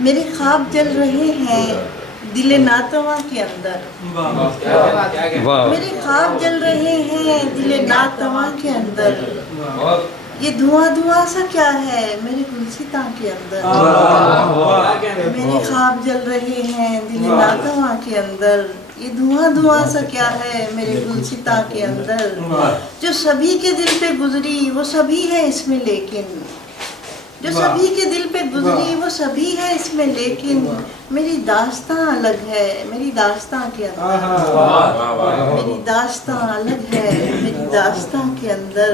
मेरे ख्वाब जल रहे हैं दिल नातवा के अंदर। मेरे ख्वाब जल रहे हैं दिल नातवा के अंदर। ये धुआं धुआं सा क्या है मेरे गुलसिता के अंदर। मेरे ख्वाब जल रहे हैं दिल नातवा के अंदर। ये धुआं धुआं सा क्या है मेरे गुलसिता के अंदर। जो सभी के दिल पे गुजरी वो सभी है इसमें, लेकिन जो सभी के दिल पे गुजरी वो सभी है इसमें, लेकिन मेरी दास्तां अलग है मेरी दास्तां के अंदर। मेरी दास्तां अलग है मेरी दास्तां के अंदर।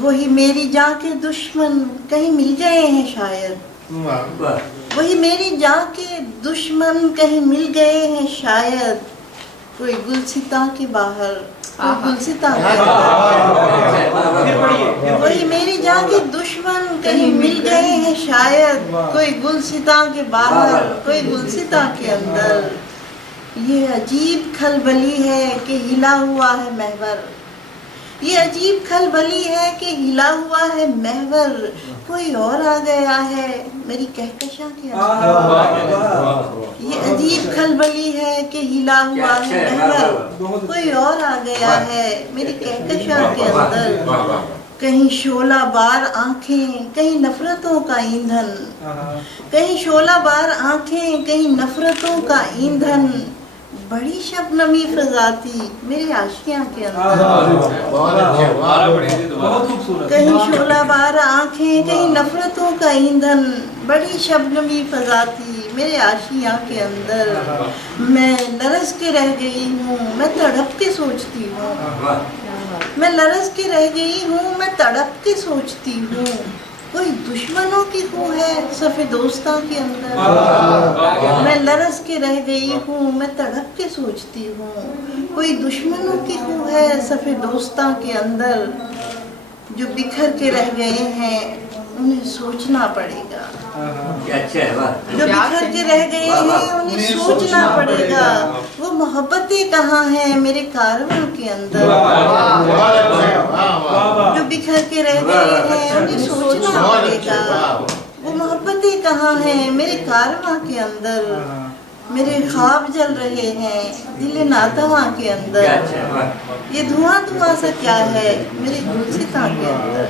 वही मेरी जान के दुश्मन कहीं मिल गए हैं शायद। वही मेरी जान के दुश्मन कहीं मिल गए हैं शायद। कोई गुलसिता के बाहर कोई गुलसिता के अंदर। वही मेरी जान के दुश्मन कहीं मिल गए हैं शायद। कोई गुलसिता के बाहर कोई गुलसिता के अंदर। ये अजीब खलबली है कि हिला हुआ है महवर। ये अजीब खलबली है कि हिला हुआ है महवर। कोई और आ गया है मेरी कहकशा के अंदर। ये अजीब खलबली है कि हिला हुआ है महवर। कोई और आ गया है मेरी कहकशा के अंदर। कहीं शोला बार आंखें कहीं नफरतों का ईंधन। कहीं शोला बार आंखें कहीं नफरतों का ईंधन। बड़ी शबनमी फजाती मेरे आशियां के अंदर। कहीं शोला बार आंखें कहीं नफरतों का ईंधन। बड़ी शबनमी फजाती मेरे आशियां के अंदर। मैं लरस के रह गई हूँ मैं तड़प के सोचती हूँ। मैं लरस के रह गई हूँ मैं तड़प के सोचती हूँ। कोई दुश्मनों की खूह है सफ़े दोस्तां के अंदर। मैं लरस के रह गई हूँ मैं तड़प के सोचती हूँ। कोई दुश्मनों की खूह है सफ़े दोस्तां के अंदर। जो बिखर के रह गए हैं उन्हें सोचना पड़ेगा। जो बिखर के रह गए हैं उन्हें सोचना पड़ेगा। वो मोहब्बतें कहाँ हैं मेरे कारवां के अंदर। जो बिखर के रह गए हैं उन्हें सोचना पड़ेगा। वो मोहब्बतें कहाँ हैं मेरे कारवां के अंदर। मेरे ख्वाब जल रहे हैं दिल नातवा के अंदर। ये धुआं धुआं सा क्या है मेरे गुलसिता के अंदर।